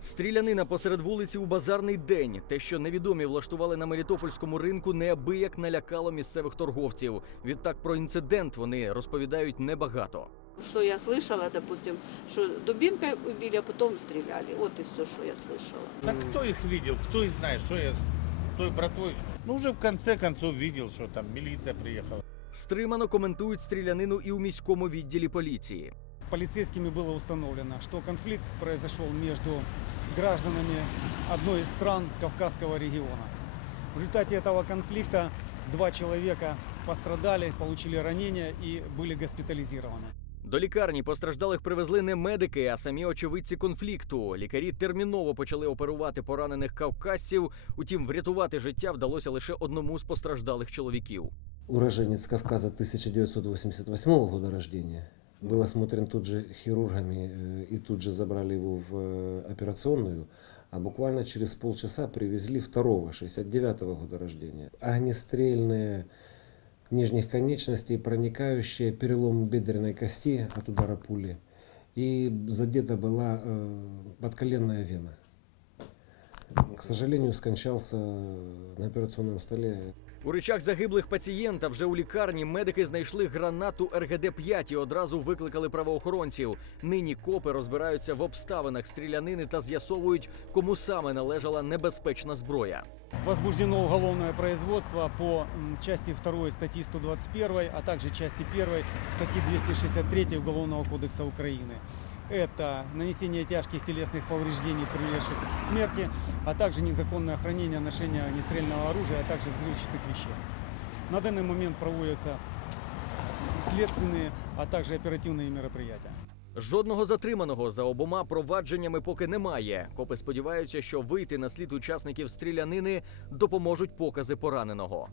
Стрілянина посеред вулиці у базарний день. Те, що невідомі влаштували на Мелітопольському ринку, неабияк налякало місцевих торговців. Відтак про інцидент вони розповідають небагато. Что я слышала, допустим, что дубинкой убили, а потом стреляли. Вот и все, что я слышала. Да кто их видел, кто их знает, что я с той братвой. Ну уже в конце концов видел, что там милиция приехала. Стримано коментують стрілянину і у міському відділі поліції Полицейскими было установлено, что конфликт произошел между гражданами одной из стран Кавказского региона. В результате этого конфликта два человека пострадали, получили ранения и были госпитализированы. До лікарні постраждалих привезли не медики, а самі очевидці конфлікту. Лікарі терміново почали оперувати поранених кавказців. Утім, врятувати життя вдалося лише одному з постраждалих чоловіків. уроженец Кавказа 1988 года рождения. Был осмотрен тут же хирургами э, и тут же забрали его в э, операционную. А буквально через полчаса привезли второго, 69 года рождения. Огнестрельные нижних конечностей, проникающие перелом бедренной кости от удара пули. И задета была э, подколенная вена. К сожалению, скончался на операционном столе У речах загиблих пацієнта вже у лікарні медики знайшли гранату РГД-5 і одразу викликали правоохоронців. Нині копи розбираються в обставинах стрілянини та з'ясовують, кому саме належала небезпечна зброя. Возбуждено уголовное производство по части 2 статьи 121, а также части 1 статьи 263 Уголовного кодекса Украины. Это нанесение тяжких телесных повреждений, приведших к смерти, а также незаконное хранение, ношение огнестрельного оружия, а также взрывчатых веществ. На данный момент проводятся следственные, а также оперативные мероприятия. Жодного затриманого за обома провадженнями поки немає. Копи сподіваються, що вийти на слід учасників стрілянини допоможуть покази пораненого.